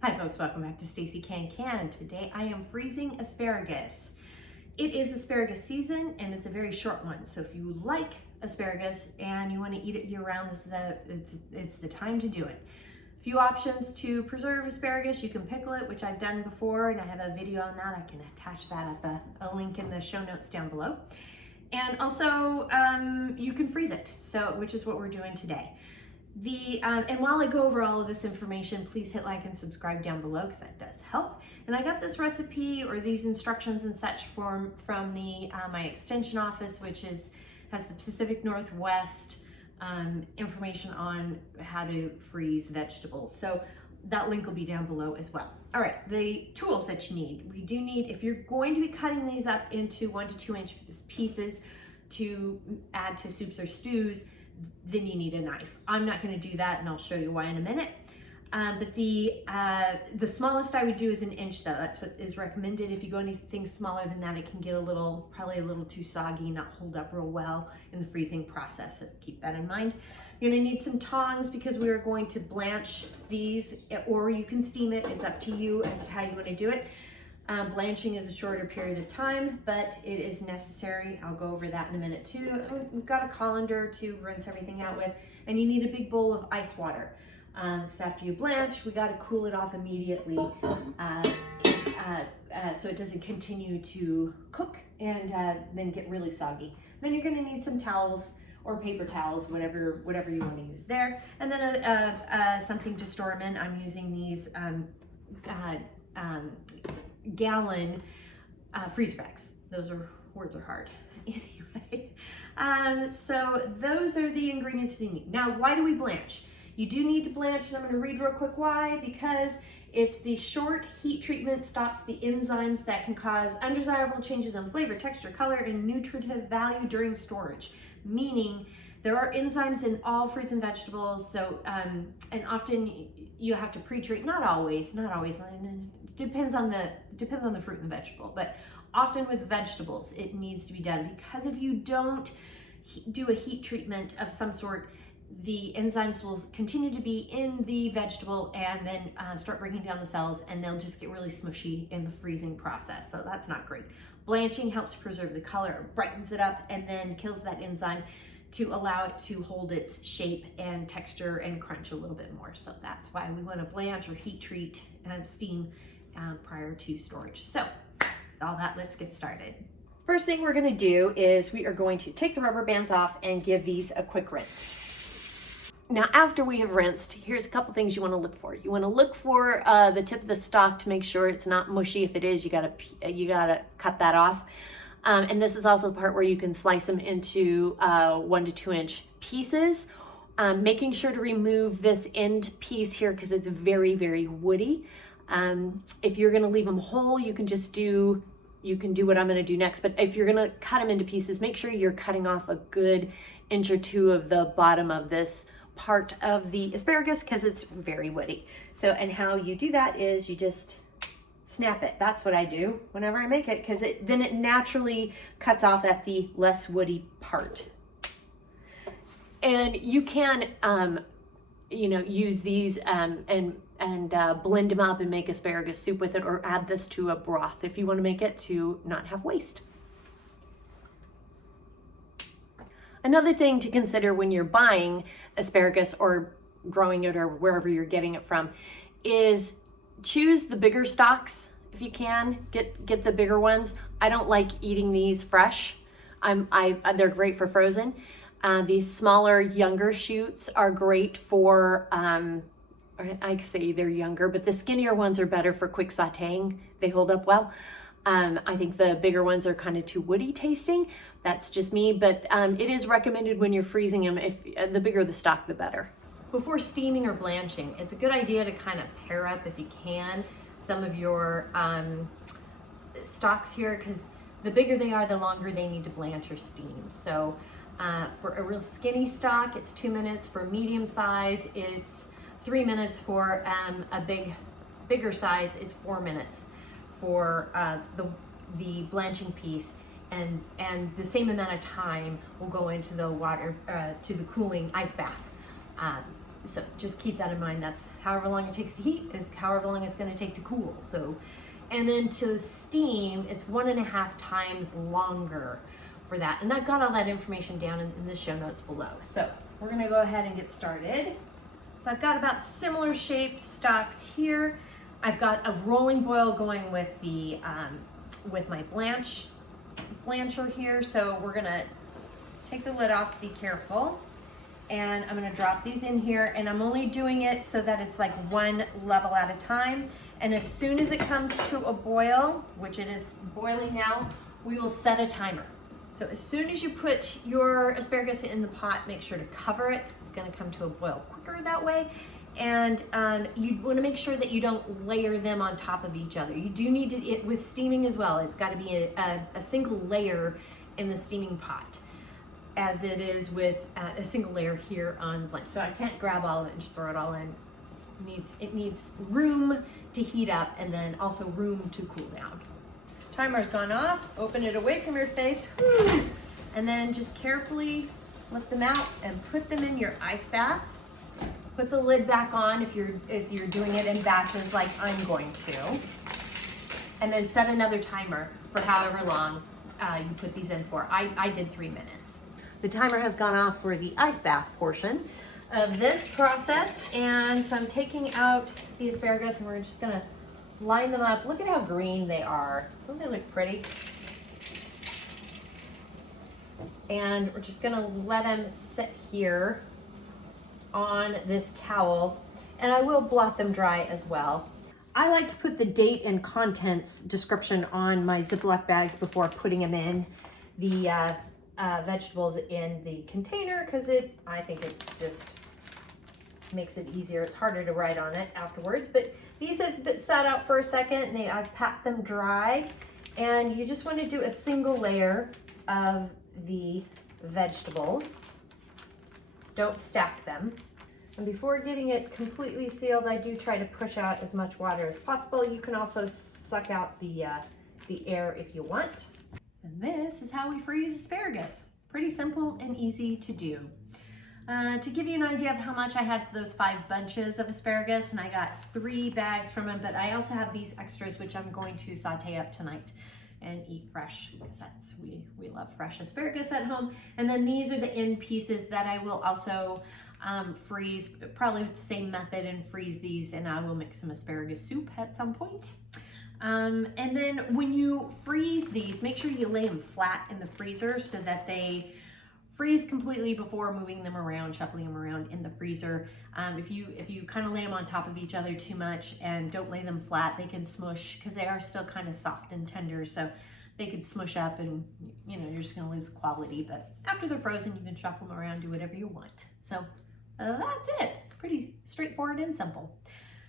Hi folks, welcome back to Stacey Can. Today I am freezing asparagus. It is asparagus season and it's a very short one. So if you like asparagus and you want to eat it year round, it's the time to do it. A few options to preserve asparagus. You can pickle it, which I've done before, and I have a video on that. I can attach that at a link in the show notes down below. And also you can freeze it, which is what we're doing today. And while I go over all of this information, please hit like and subscribe down below because that does help. And I got this recipe or these instructions and such from my extension office, which has the Pacific Northwest information on how to freeze vegetables. So that link will be down below as well. All right, the tools that you need. We do need, if you're going to be cutting these up into 1 to 2 inch pieces to add to soups or stews, then you need a knife. I'm not going to do that, and I'll show you why in a minute. But the smallest I would do is 1 inch, though. That's what is recommended. If you go anything smaller than that, it can get probably a little too soggy, not hold up real well in the freezing process. So keep that in mind. You're going to need some tongs because we are going to blanch these, or you can steam it. It's up to you as to how you want to do it. Blanching is a shorter period of time, but it is necessary. I'll go over that in a minute too. We've got a colander to rinse everything out with, and you need a big bowl of ice water. Because after you blanch, we got to cool it off immediately so it doesn't continue to cook and then get really soggy. Then you're going to need some towels or paper towels, whatever you want to use there, and then something to store them in. I'm using these gallon freezer bags. Words are hard. Anyway, so those are the ingredients you need. Now, why do we blanch? You do need to blanch, and I'm going to read real quick why. Because it's the short heat treatment stops the enzymes that can cause undesirable changes in flavor, texture, color, and nutritive value during storage. Meaning, there are enzymes in all fruits and vegetables. So, and often you have to pre-treat. Not always. Depends on the fruit and vegetable, but often with vegetables it needs to be done, because if you don't do a heat treatment of some sort, the enzymes will continue to be in the vegetable and then start breaking down the cells, and they'll just get really smushy in the freezing process. So that's not great. Blanching helps preserve the color, brightens it up, and then kills that enzyme to allow it to hold its shape and texture and crunch a little bit more. So that's why we want to blanch or heat treat and steam prior to storage. So with all that, let's get started. First thing we're going to do is we are going to take the rubber bands off and give these a quick rinse. Now, after we have rinsed, here's a couple things you want to look for. You want to look for the tip of the stalk to make sure it's not mushy. If it is, you gotta cut that off. And this is also the part where you can slice them into 1 to 2 inch pieces. Making sure to remove this end piece here because it's very, very woody. If you're gonna leave them whole, you can do what I'm gonna do next. But if you're gonna cut them into pieces, make sure you're cutting off a good 1 inch or 2 of the bottom of this part of the asparagus because it's very woody. So, and how you do that is you just snap it. That's what I do whenever I make it, because then it naturally cuts off at the less woody part. And you can, use these and blend them up and make asparagus soup with it, or add this to a broth if you want to make it to not have waste. Another thing to consider when you're buying asparagus or growing it or wherever you're getting it from is choose the bigger stalks if you can. Get the bigger ones. I don't like eating these fresh. They're great for frozen. These smaller, younger shoots are great for, I say they're younger, but the skinnier ones are better for quick sauteing. They hold up well. I think the bigger ones are kind of too woody tasting. That's just me, but it is recommended when you're freezing them, if the bigger the stalk, the better. Before steaming or blanching, it's a good idea to kind of pair up, if you can, some of your stalks here, because the bigger they are, the longer they need to blanch or steam. So for a real skinny stalk, it's 2 minutes. For medium size, it's 3 minutes. For a bigger size, it's 4 minutes for the blanching piece, and the same amount of time will go into the water, to the cooling ice bath. So just keep that in mind. That's however long it takes to heat is however long it's going to take to cool. So, and then to steam, it's 1.5 times longer for that. And I've got all that information down in the show notes below. So we're going to go ahead and get started. So I've got about similar shaped stalks here. I've got a rolling boil going with the with my blancher here. So we're going to take the lid off, be careful. And I'm gonna drop these in here, and I'm only doing it so that it's like one level at a time. And as soon as it comes to a boil, which it is boiling now, we will set a timer. So as soon as you put your asparagus in the pot, make sure to cover it, 'cause it's gonna come to a boil quicker that way. And you wanna make sure that you don't layer them on top of each other. You do need to, with steaming as well, it's gotta be a single layer in the steaming pot, as it is with a single layer here on Blanch. So I can't grab all of it and just throw it all in. It needs room to heat up and then also room to cool down. Timer's gone off, open it away from your face, and then just carefully lift them out and put them in your ice bath. Put the lid back on if you're doing it in batches like I'm going to. And then set another timer for however long you put these in for. I did 3 minutes. The timer has gone off for the ice bath portion of this process. And so I'm taking out the asparagus and we're just gonna line them up. Look at how green they are. Don't they look pretty? And we're just gonna let them sit here on this towel, and I will blot them dry as well. I like to put the date and contents description on my Ziploc bags before putting them in the vegetables in the container, because I think it just makes it easier. It's harder to write on it afterwards, but these have sat out for a second and I've packed them dry, and you just want to do a single layer of the vegetables. Don't stack them. And before getting it completely sealed, I do try to push out as much water as possible. You can also suck out the air if you want. And this is how we freeze asparagus. Pretty simple and easy to do. To give you an idea of how much I had for those 5 bunches of asparagus, and I got 3 bags from them, but I also have these extras which I'm going to saute up tonight and eat fresh, because we love fresh asparagus at home. And then these are the end pieces that I will also freeze, probably with the same method, and freeze these, and I will make some asparagus soup at some point. And then when you freeze these, make sure you lay them flat in the freezer so that they freeze completely before moving them around, shuffling them around in the freezer. If you kind of lay them on top of each other too much and don't lay them flat, they can smush, because they are still kind of soft and tender, so they could smush up and you're just gonna lose quality. But after they're frozen, you can shuffle them around, do whatever you want. So that's it. It's pretty straightforward and simple.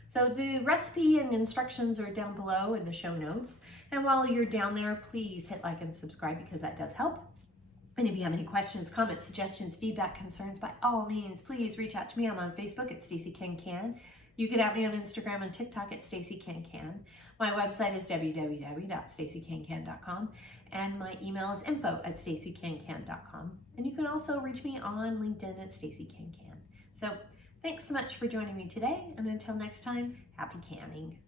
So the recipe and instructions are down below in the show notes. And while you're down there, please hit like and subscribe, because that does help. And if you have any questions, comments, suggestions, feedback, concerns, by all means, please reach out to me. I'm on Facebook at Stacey Can Can. You can add me on Instagram and TikTok at Stacey Can Can. My website is www.staceycancan.com, and my email is info@staceycancan.com. And you can also reach me on LinkedIn at Stacey Can Can. So thanks so much for joining me today, and until next time, happy canning.